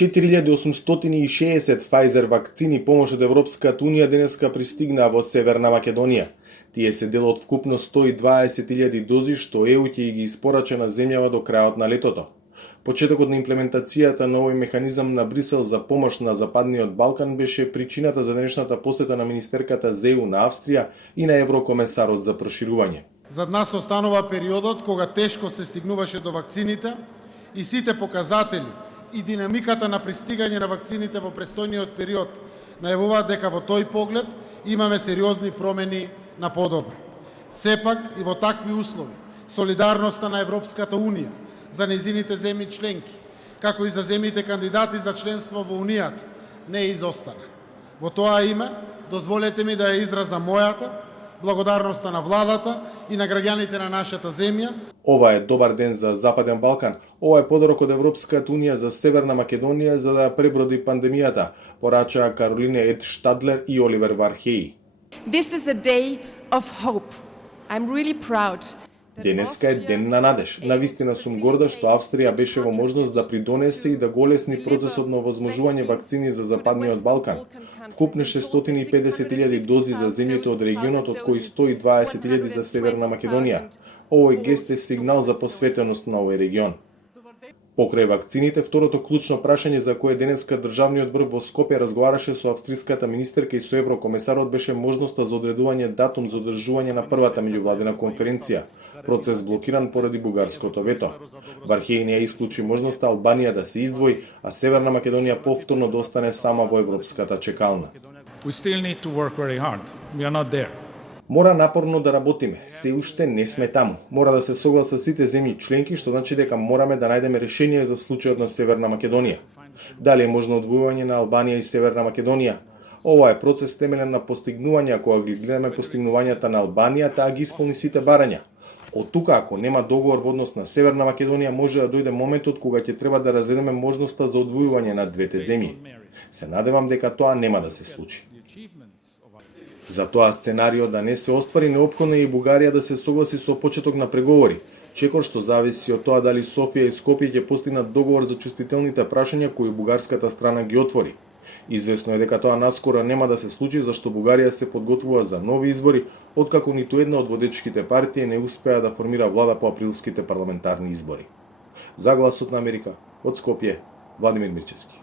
4860 Pfizer вакцини помош од Европската Унија денеска пристигнаа во Северна Македонија. Тие се дел од вкупно 120.000 дози што ЕУ ќе ги испорача на земјава до крајот на летото. Почетокот на имплементацијата на овој механизам на Брисел за помош на Западниот Балкан беше причината за денешната посета на министерката за ЕУ на Австрија и на еврокомесарот за проширување. Зад нас останува периодот кога тешко се стигнуваше до вакцините и сите показатели и динамиката на пристигање на вакцините во престојниот период најавуваат дека во тој поглед имаме сериозни промени на подобро. Сепак и во такви услови, солидарноста на Европската Унија за нејзините земји членки, како и за земјите кандидати за членство во Унијата, не изостана. Во тоа име, дозволете ми да ја изразам мојата благодарноста на владата и на граѓаните на нашата земја. Ова е добар ден за Западен Балкан. Ова е подарок од Европската Унија за Северна Македонија за да преброди пандемијата, порачаа Каролине Ед Штадлер и Оливер Вархеи. This is a day of hope. I'm really proud. Денеска е ден на надеж. Навистина сум горда што Австрија беше во можност да придонесе и да го олесни процесот на овозможување вакцини за Западниот Балкан. Вкупно 650.000 дози за земјите од регионот, од кои 120.000 за Северна Македонија. Овој гест е сигнал за посветеност на овој регион. Покрај вакцините, второто клучно прашање за кое денеска државниот врв во Скопје разговараше со австриската министерка и со еврокомесарот беше можноста за одредување датум за одржување на првата меѓувладина конференција, процес блокиран поради бугарското вето. Вархеи не ја исклучи можноста Албанија да се издвои, а Северна Македонија повторно да остане сама во европската чекална. We still need to work very hard. We are not there. Мора напорно да работиме, се уште не сме таму. Мора да се согласат сите земји членки, што значи дека мораме да најдеме решение за случајот на Северна Македонија. Дали е можно одвојување на Албанија и Северна Македонија? Ова е процес темелен на постигнување, кога ги гледаме постигнувањата на Албанија, таа ги исполни сите барања. Од тука, ако нема договор во однос на Северна Македонија, може да дојде моментот кога ќе треба да разгледаме можноста за одвојување на двете земји. Се надевам дека тоа нема да се случи. За тоа сценарио да не се оствари, неопходно е и Бугарија да се согласи со почеток на преговори, чекор што зависи од тоа дали Софија и Скопје ќе постигнат договор за чувствителните прашања кои бугарската страна ги отвори. Извесно е дека тоа наскоро нема да се случи, зашто Бугарија се подготвува за нови избори, откако ниту една од водечките партии не успеа да формира влада по априлските парламентарни избори. За Гласот на Америка, од Скопје, Владимир Мирчевски.